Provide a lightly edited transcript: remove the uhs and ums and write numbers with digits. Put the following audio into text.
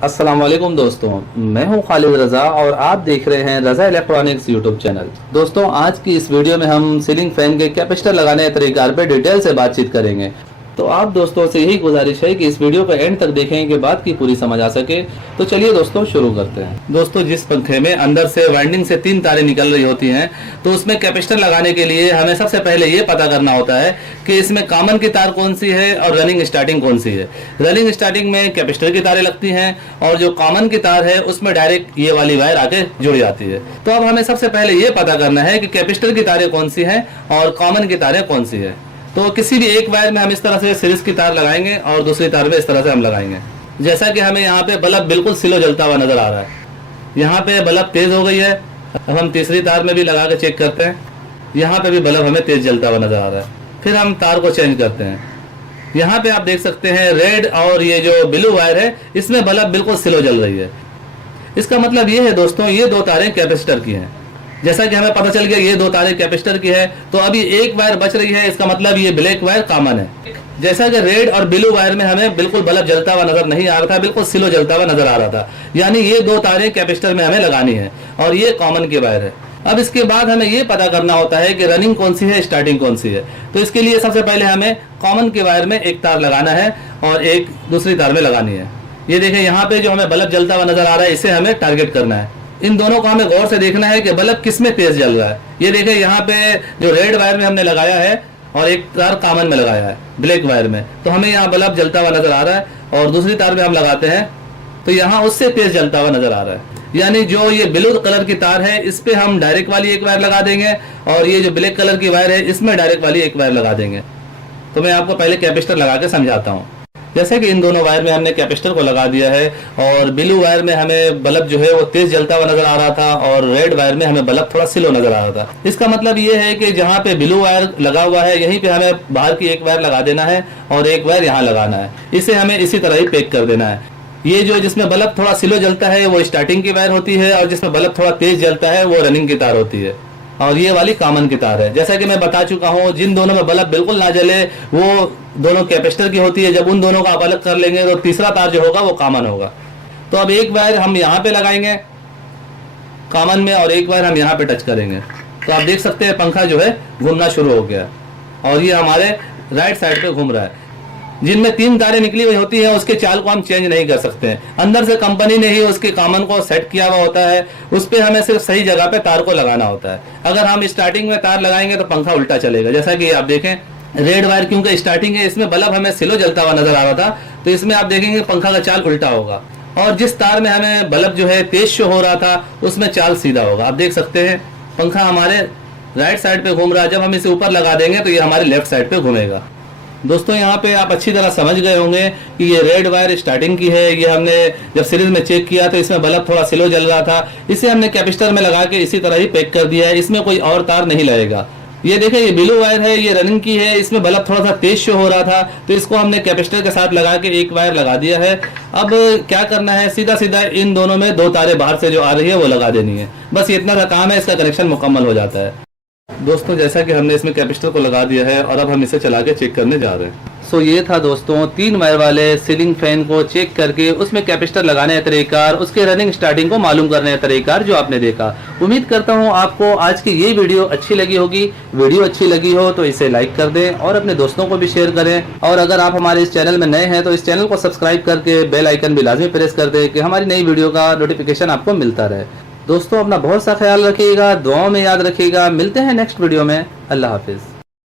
अस्सलाम वालेकुम दोस्तों, मैं हूं खालिद रज़ा और आप देख रहे हैं रज़ा इलेक्ट्रॉनिक्स यूट्यूब चैनल। दोस्तों, आज की इस वीडियो में हम सीलिंग फैन के कैपेसिटर लगाने के तरीक़ार पे डिटेल से बातचीत करेंगे। तो आप दोस्तों से यही गुजारिश है कि इस वीडियो को एंड तक देखें कि बात की पूरी समझ आ सके। तो चलिए दोस्तों शुरू करते हैं। दोस्तों, जिस पंखे में अंदर से वाइंडिंग से 3 तारें निकल रही होती हैं, तो उसमें कैपेसिटर लगाने के लिए हमें सबसे पहले ये पता करना होता है कि इसमें कॉमन की तार कौन सी है और रनिंग स्टार्टिंग कौन सी है। रनिंग स्टार्टिंग में कैपेसिटर की तारें लगती हैं और जो कॉमन की तार है उसमें डायरेक्ट ये वाली वायर आके जुड़ जाती है। तो अब हमें सबसे पहले ये पता करना है कि कैपेसिटर की तारें कौन सी हैं और कॉमन की तारें कौन सी है। तो किसी भी एक वायर में हम इस तरह से सीरीज की तार लगाएंगे और दूसरी तार में इस तरह से हम लगाएंगे। जैसा कि हमें यहाँ पे बल्ब बिल्कुल स्लो जलता हुआ नजर आ रहा है। यहाँ पे बल्ब तेज हो गई है। अब हम तीसरी तार में भी लगा के चेक करते हैं। यहाँ पे भी बल्ब हमें तेज जलता हुआ नजर आ रहा है। फिर हम तार को चेंज करते हैं। यहाँ पे आप देख सकते हैं रेड और ये जो ब्लू वायर है इसमें बल्ब बिल्कुल स्लो जल रही है। इसका मतलब ये है दोस्तों, ये 2 तारें कैपेसिटर की हैं। जैसा कि हमें पता चल गया ये 2 तारें कैपेसिटर की है, तो अभी एक वायर बच रही है। इसका मतलब ये ब्लैक वायर कॉमन है। जैसा कि रेड और ब्लू वायर में हमें बिल्कुल बल्ब जलता हुआ नजर नहीं आ रहा था, बिल्कुल स्लो जलता हुआ नजर आ रहा था, यानी ये 2 तारें कैपेसिटर में हमें लगानी है और ये कॉमन की वायर है। अब इसके बाद हमें ये पता करना होता है कि रनिंग कौन सी है, स्टार्टिंग कौन सी है। तो इसके लिए सबसे पहले हमें कॉमन की वायर में एक तार लगाना है और एक दूसरी तार में लगानी है। ये देखें, यहाँ पे जो हमें बल्ब जलता हुआ नजर आ रहा है इसे हमें टारगेट करना है। इन दोनों को हमें गौर से देखना है कि बल्ब किस में तेज जल रहा है। ये देखें, यहाँ पे जो रेड वायर में हमने लगाया है और एक तार कॉमन में लगाया है ब्लैक वायर में, तो हमें यहाँ बल्ब जलता हुआ नजर आ रहा है और दूसरी तार में हम लगाते हैं तो यहाँ उससे तेज जलता हुआ नजर आ रहा है। यानी जो ये ब्लू कलर की तार है इस पे हम डायरेक्ट वाली एक वायर लगा देंगे और ये जो ब्लैक कलर की वायर है इसमें डायरेक्ट वाली एक वायर लगा देंगे। तो मैं आपको पहले कैपेसिटर लगा के समझाता हूँ। जैसे कि इन दोनों वायर में हमने कैपेसिटर को लगा दिया है और ब्लू वायर में हमें बल्ब जो है वो तेज जलता हुआ नजर आ रहा था और रेड वायर में हमें बल्ब थोड़ा स्लो नजर आ रहा था। इसका मतलब ये है कि जहाँ पे ब्लू वायर लगा हुआ है यहीं पे हमें बाहर की एक वायर लगा देना है और एक वायर यहाँ लगाना है। इसे हमें इसी तरह ही पैक कर देना है। ये जो जिसमें बल्ब थोड़ा स्लो जलता है वो स्टार्टिंग की वायर होती है और जिसमें बल्ब थोड़ा तेज जलता है वो रनिंग की तार होती है और ये वाली कॉमन की तार है। जैसा कि मैं बता चुका हूँ, जिन दोनों में बल्ब बिल्कुल ना जले वो दोनों कैपेसिटर की होती है। जब उन दोनों का आप अलग कर लेंगे तो तीसरा तार जो होगा वो कॉमन होगा। तो अब एक वायर हम यहाँ पे लगाएंगे कॉमन में और एक वायर हम यहाँ पे टच करेंगे। तो आप देख सकते हैं पंखा जो है घूमना शुरू हो गया और ये हमारे राइट साइड पे घूम रहा है। जिनमें 3 तारें निकली हुई होती है उसके चाल को हम चेंज नहीं कर सकते हैं। अंदर से कंपनी ने ही उसके कॉमन को सेट किया हुआ होता है, उस पर हमें सिर्फ सही जगह पे तार को लगाना होता है। अगर हम स्टार्टिंग में तार लगाएंगे तो पंखा उल्टा चलेगा। जैसा कि आप देखें, रेड वायर क्योंकि स्टार्टिंग है इसमें बल्ब हमें स्लो जलता हुआ नजर आ रहा था, तो इसमें आप देखेंगे पंखा का चाल उल्टा होगा और जिस तार में हमें बल्ब जो है तेज शो हो रहा था उसमें चाल सीधा होगा। आप देख सकते हैं पंखा हमारे राइट साइड पे घूम रहा है। जब हम इसे ऊपर लगा देंगे तो ये हमारे लेफ्ट साइड पे घूमेगा। दोस्तों, यहाँ पे आप अच्छी तरह समझ गए होंगे कि ये रेड वायर स्टार्टिंग की है। ये हमने जब सीरीज में चेक किया तो इसमें बल्ब थोड़ा स्लो जल रहा था, इसे हमने कैपेसिटर में लगा के इसी तरह ही पैक कर दिया है। इसमें कोई और तार नहीं लगेगा। ये देखें, ये ब्लू वायर है, ये रनिंग की है, इसमें बल्ब थोड़ा सा तेज शो हो रहा था तो इसको हमने कैपेसिटर के साथ लगा के एक वायर लगा दिया है। अब क्या करना है, सीधा सीधा इन दोनों में 2 तारें बाहर से जो आ रही है वो लगा देनी है। बस इतना सा काम है, इसका कनेक्शन मुकम्मल हो जाता है। दोस्तों, जैसा कि हमने इसमें कैपेसिटर को लगा दिया है और अब हम इसे चला के चेक करने जा रहे हैं। सो ये था दोस्तों 3 वायर वाले सीलिंग फैन को चेक करके उसमें कैपेसिटर लगाने का तरीकार, उसके रनिंग स्टार्टिंग को मालूम करने का तरीकार जो आपने देखा। उम्मीद करता हूँ आपको आज की ये वीडियो अच्छी लगी होगी। वीडियो अच्छी लगी हो तो इसे लाइक कर दें और अपने दोस्तों को भी शेयर करें। और अगर आप हमारे इस चैनल में नए हैं तो इस चैनल को सब्सक्राइब करके बेल आइकन भी लाजमी प्रेस कर दें कि हमारी नई वीडियो का नोटिफिकेशन आपको मिलता रहे। दोस्तों, अपना बहुत सा ख्याल रखिएगा, दुआओं में याद रखिएगा। मिलते हैं नेक्स्ट वीडियो में। अल्लाह हाफिज़।